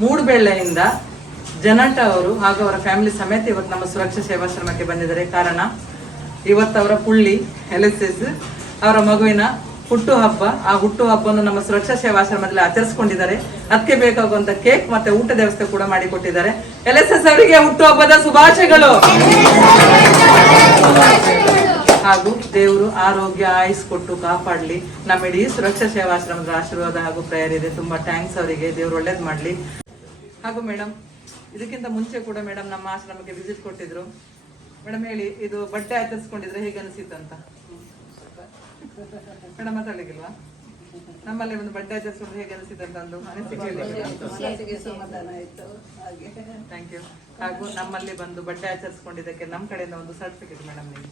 ಮೂಡುಬೆಳ್ಳೆಯಿಂದ ಜನಟ ಅವರು ಹಾಗೂ ಅವರ ಫ್ಯಾಮಿಲಿ ಸಮೇತ ಇವತ್ತು ನಮ್ಮ ಸುರಕ್ಷಾ ಸೇವಾಶ್ರಮಕ್ಕೆ ಬಂದಿದ್ದಾರೆ. ಕಾರಣ ಇವತ್ತು ಅವರ ಪುಳ್ಳಿ LSS ಅವರ ಮಗುವಿನ ಹುಟ್ಟು ಹಬ್ಬ. ಆ ಹುಟ್ಟು ಹಬ್ಬವನ್ನು ನಮ್ಮ ಸುರಕ್ಷಾ ಸೇವಾಶ್ರಮದಲ್ಲಿ ಆಚರಿಸಿಕೊಂಡಿದ್ದಾರೆ. ಅದಕ್ಕೆ ಬೇಕಾಗುವಂತ ಕೇಕ್ ಮತ್ತೆ ಊಟದ ವ್ಯವಸ್ಥೆ ಕೂಡ ಮಾಡಿಕೊಟ್ಟಿದ್ದಾರೆ. LSS ಅವರಿಗೆ ಹುಟ್ಟು ಹಬ್ಬದ ಶುಭಾಶಯಗಳು. ಹಾಗೂ ದೇವರು ಆರೋಗ್ಯ ಆಯುಸ್ ಕೊಟ್ಟು ಕಾಪಾಡಲಿ. ನಮ್ಮ ಇಡೀ ಸುರಕ್ಷಾ ಸೇವಾಶ್ರಮದ ಆಶೀರ್ವಾದ ಹಾಗೂ ಪ್ರೇಯರ್ ಇದೆ. ತುಂಬಾ ಥ್ಯಾಂಕ್ಸ್ ಅವರಿಗೆ, ದೇವರು ಒಳ್ಳೇದು ಮಾಡಲಿ. ಹಾಗೂ ಮೇಡಮ್, ಇದಕ್ಕಿಂತ ಮುಂಚೆ ಕೂಡ ಮೇಡಮ್ ನಮ್ಮ ಆಶ್ರಮಕ್ಕೆ ವಿಸಿಟ್ ಕೊಟ್ಟಿದ್ರು. ಮೇಡಮ್ ಹೇಳಿ, ಇದು ಬಟ್ಟೆ ಆಚರಿಸ್ಕೊಂಡಿದ್ರೆ ಹೇಗೆ ಅನಿಸಿತ್ತು ಅಂತ ಮೇಡಮ್ ಮಾತಾಡ್ಲಿಕ್ಕಿಲ್ವಾ? ನಮ್ಮಲ್ಲಿ ಒಂದು ಬಟ್ಟೆ ಆಚರಿಸ್ಕೊಂಡು ಹೇಗೆ ಅನಿಸಿತ್ತು ಅಂತ ಒಂದು ಅನಿಸಿಕೆ ಥ್ಯಾಂಕ್ ಯು. ಹಾಗೂ ನಮ್ಮಲ್ಲಿ ಬಂದು ಬಟ್ಟೆ ಆಚರಿಸ್ಕೊಂಡಿದ್ದಕ್ಕೆ ನಮ್ಮ ಕಡೆಯಿಂದ ಒಂದು ಸರ್ಟಿಫಿಕೇಟ್ ಮೇಡಮ್ ನಿಮಗೆ.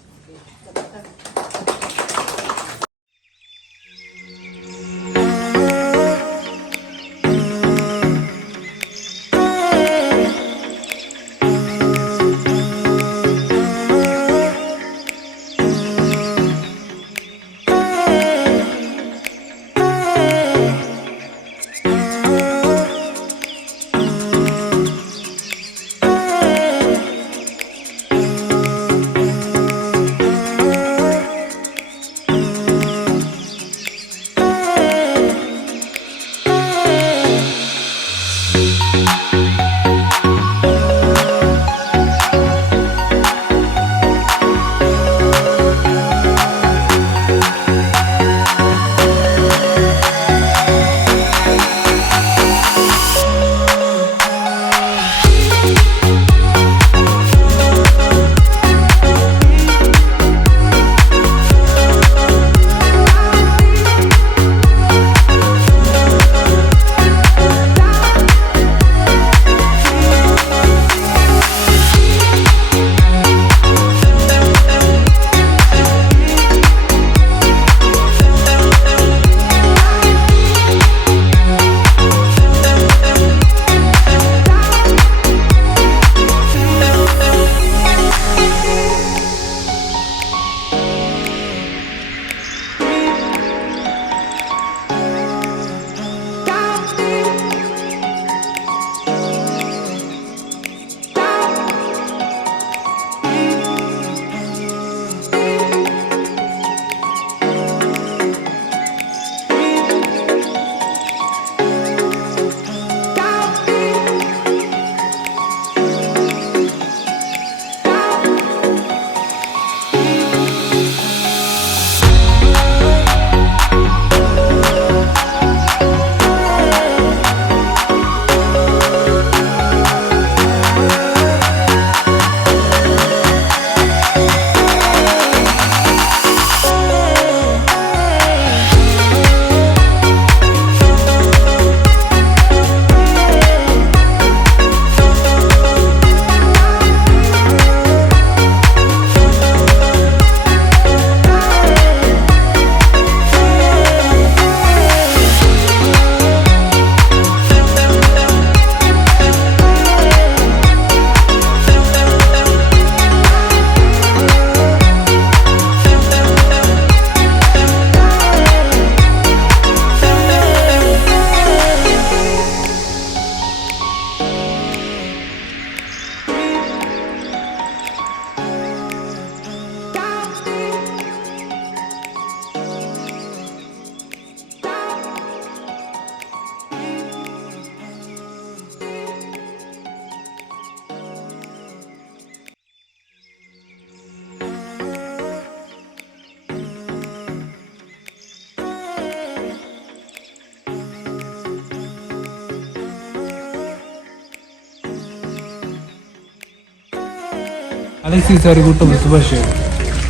ಅಲೆಕ್ಸಿಸ್ ಅವರಿಗೆ ಹುಟ್ಟುಹಬ್ಬದ ಶುಭಾಶಯಗಳು.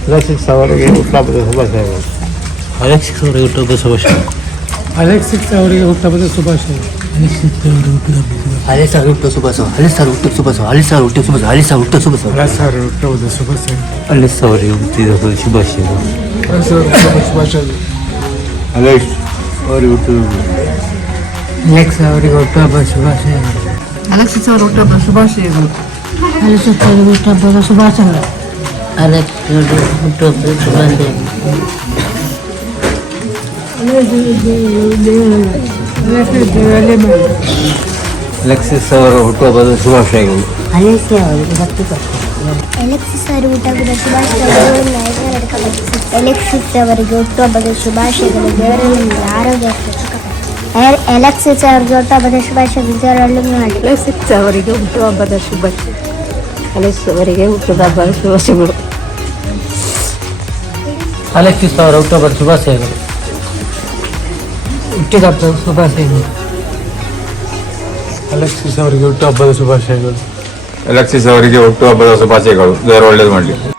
ಅಲೆಕ್ಸಿಸ್ ಅವರಿಗೆ ಹುಟ್ಟುಹಬ್ಬದ ಶುಭಾಶಯಗಳು. ಅಲೆಕ್ಸಿಸ್ ಅವರಿಗೆ ಹುಟ್ಟುಹಬ್ಬದ ಶುಭಾಶಯಗಳು. ಅಲೆಕ್ಸಿಸ್ ಅವರಿಗೆ ಹುಟ್ಟುಹಬ್ಬದ ಶುಭಾಶಯಗಳು. ಅಲೆಕ್ಸ್ ಅವರಿಗೆ ಹುಟ್ಟುಹಬ್ಬದ ಶುಭಾಶಯ. ಅಲೆಕ್ಸ್ ಅವರಿಗೆ ಹುಟ್ಟುಹಬ್ಬದ ಶುಭಾಶಯ. ಅಲೆಕ್ಸ್ ಅವರಿಗೆ ಹುಟ್ಟುಹಬ್ಬದ ಶುಭಾಶಯ. ಅಲೆಕ್ಸ್ ಅವರಿಗೆ ಹುಟ್ಟುಹಬ್ಬದ ಶುಭಾಶಯ. ಅಲೆಕ್ಸ್ ಅವರಿಗೆ ಹುಟ್ಟುಹಬ್ಬದ ಶುಭಾಶಯಗಳು. ಅಲೆಕ್ಸ್ ಅವರಿಗೆ ಹುಟ್ಟುಹಬ್ಬದ ಶುಭಾಶಯಗಳು. ಅಲೆಕ್ಸ್ ಅವರಿಗೆ ಹುಟ್ಟುಹಬ್ಬದ ಶುಭಾಶಯಗಳು. ಅಲೆಕ್ಸಿಸ್ ಅವರ ಹುಟ್ಟುಹಬ್ಬದ ಶುಭಾಶಯಗಳು. ಅಲೆಕ್ಸಿಸ್ ಅವರಿಗೆ ಹುಟ್ಟುಹಬ್ಬದ ಶುಭಾಶಯಗಳು. ಅಲೆಕ್ಸ್ ಅವರಿಗೆ ಹುಟ್ಟುಹಬ್ಬದ ಶುಭಾಶಯಗಳು. ಅಲೆಕ್ಸಿಸ್ ಅವರ ಹುಟ್ಟುಹಬ್ಬದ ಶುಭಾಶಯಗಳು. ಅಲೆಕ್ಸಿ ಅವರಿಗೆ ಹುಟ್ಟುಹಬ್ಬ ಎಲೆಕ್ಸಿಸ್ ಅವರಿಗೆ ಹುಟ್ಟುಹಬ್ಬದ ಶುಭಾಶಯಗಳು. ದೇವರಲ್ಲಿ ನಿಮಗೆ ಆರೋಗ್ಯ ಎಲೆಕ್ಸಿಸ್ ಅವರಿಗೆ ಹುಟ್ಟುಹಬ್ಬದ ಶುಭಾಶಯಗಳು. ದೇವರಲ್ಲಿ ಮಾಡಿ. ಅಲೆಕ್ಸಿಸ್ ಅವರಿಗೆ ಹುಟ್ಟುಹಬ್ಬದ ಶುಭಾಶಯ. ಅಲೆಕ್ಸ್ ಅವರಿಗೆ ಹುಟ್ಟುಹಬ್ಬದ ಶುಭಾಶಯಗಳು. ಅಲೆಕ್ಸಿಸ್ ಅವರ ಹುಟ್ಟುಹಬ್ಬದ ಶುಭಾಶಯಗಳು. ಹುಟ್ಟಿದಬ್ಬದ ಶುಭಾಶಯಗಳು. ಅಲೆಕ್ಸಿಸ್ ಅವರಿಗೆ ಹುಟ್ಟುಹಬ್ಬದ ಶುಭಾಶಯಗಳು. ಅಲೆಕ್ಸಿಸ್ ಅವರಿಗೆ ಹುಟ್ಟುಹಬ್ಬದ ಶುಭಾಶಯಗಳು. ದೇವರು ಒಳ್ಳೇದು ಮಾಡಲಿ.